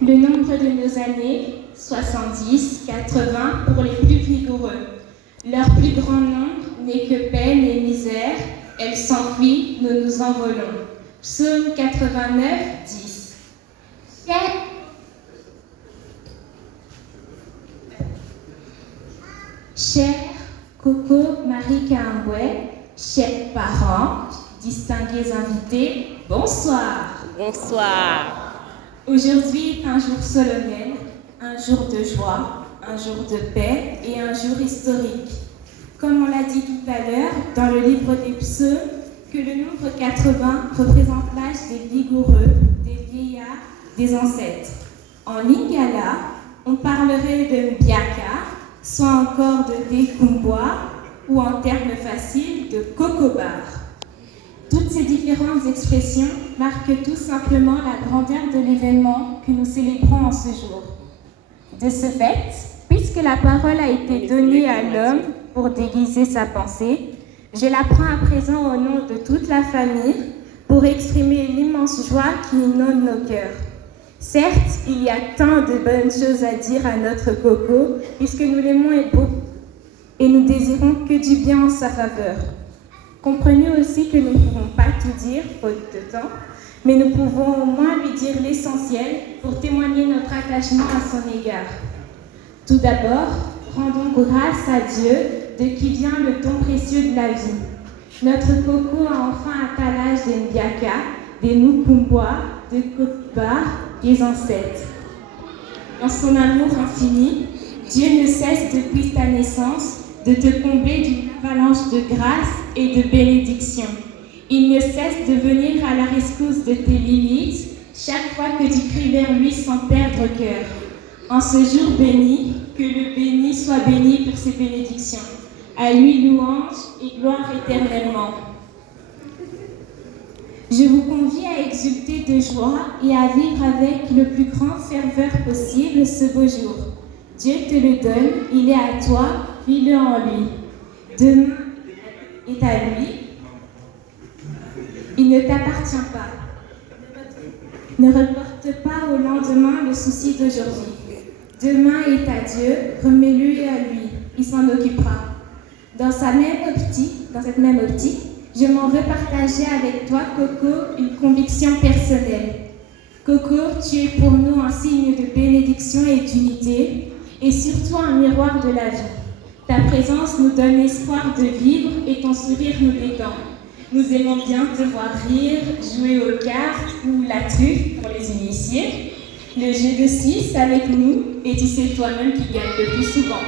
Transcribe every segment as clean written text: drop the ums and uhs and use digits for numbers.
Le nombre de nos années, 70, 80 pour les plus vigoureux. Leur plus grand nombre n'est que peine et misère. Elle s'enfuit, nous nous envolons. Psaume 89, 10. Chers Coco, Marie Kamboué, chers parents, distingués invités, bonsoir. Bonsoir. Aujourd'hui est un jour solennel, un jour de joie, un jour de paix et un jour historique. Comme on l'a dit tout à l'heure dans le livre des psaumes, que le nombre 80 représente l'âge des vigoureux, des vieillards, des ancêtres. En lingala, on parlerait de Mbiaka, soit encore de Dekumbwa, ou en termes faciles de Kokobar. Toutes ces différentes expressions marquent tout simplement la grandeur de l'événement que nous célébrons en ce jour. De ce fait, puisque la parole a été donnée à l'homme pour déguiser sa pensée, je la prends à présent au nom de toute la famille pour exprimer l'immense joie qui inonde nos cœurs. Certes, il y a tant de bonnes choses à dire à notre Coco, puisque nous l'aimons et nous désirons que du bien en sa faveur. Comprenez aussi que nous ne pouvons pas tout dire, faute de temps, mais nous pouvons au moins lui dire l'essentiel pour témoigner notre attachement à son égard. Tout d'abord, rendons grâce à Dieu de qui vient le don précieux de la vie. Notre Coco a enfin atteint l'âge des Mbiaka, des Nukumbwa, de Kokobar, des ancêtres. Dans son amour infini, Dieu ne cesse depuis ta naissance de te combler d'une avalanche de grâce et de bénédiction. Il ne cesse de venir à la rescousse de tes limites chaque fois que tu cries vers lui sans perdre cœur. En ce jour béni, que le béni soit béni pour ses bénédictions. À lui louange et gloire éternellement. Je vous convie à exulter de joie et à vivre avec le plus grand ferveur possible ce beau jour. Dieu te le donne, il est à toi, vis-le en lui. Demain est à lui, il ne t'appartient pas. Ne reporte pas au lendemain le souci d'aujourd'hui. Demain est à Dieu, remets-le à lui, il s'en occupera. Dans cette même optique, je m'en veux partager avec toi, Coco, une conviction personnelle. Coco, tu es pour nous un signe de bénédiction et d'unité, et surtout un miroir de la vie. Ta présence nous donne espoir de vivre et ton sourire nous détend. Nous aimons bien te voir rire, jouer aux cartes ou la truffe pour les initiés, le jeu de 6 avec nous, et tu sais toi-même qui gagne le plus souvent.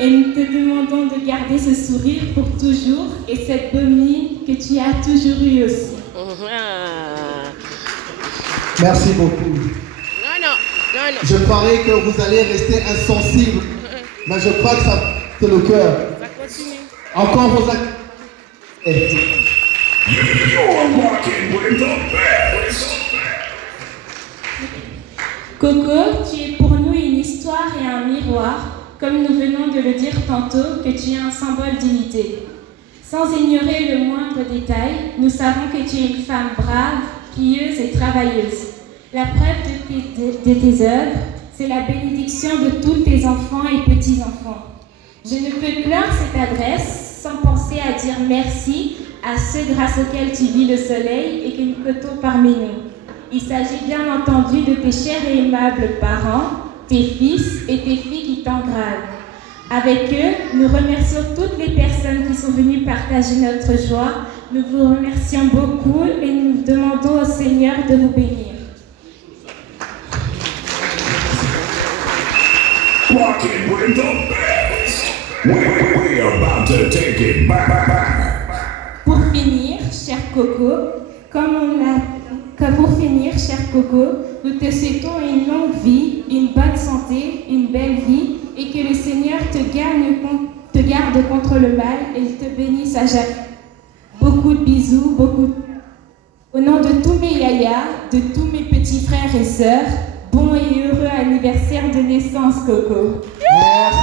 Et nous te demandons de garder ce sourire pour toujours et cette bonne mine que tu as toujours eue aussi. Merci beaucoup. Non. Je parie que vous allez rester insensible, mais je crois que ça c'est le cœur. Ça continue. Encore vos actes. You're walking with the best. Coco, tu es pour nous une histoire et un miroir, comme nous venons de le dire tantôt, que tu es un symbole d'unité. Sans ignorer le moindre détail, nous savons que tu es une femme brave, pieuse et travailleuse. La preuve de tes œuvres, c'est la bénédiction de tous tes enfants et petits-enfants. Je ne peux clore cette adresse sans penser à dire merci à ceux grâce auxquels tu vis le soleil et que nous cotons parmi nous. Il s'agit bien entendu de tes chers et aimables parents, tes fils et tes filles qui t'engravent. Avec eux, nous remercions toutes les personnes qui sont venues partager notre joie. Nous vous remercions beaucoup et nous demandons au Seigneur de vous bénir. Walking with the best. We're about to take it back. Pour finir, cher Coco, nous te souhaitons une longue vie, une bonne santé, une belle vie et que le Seigneur te garde contre le mal et te bénisse à jamais. Beaucoup de bisous, Au nom de tous mes yayas, de tous mes petits frères et sœurs, bon et heureux anniversaire de naissance, Coco. Merci.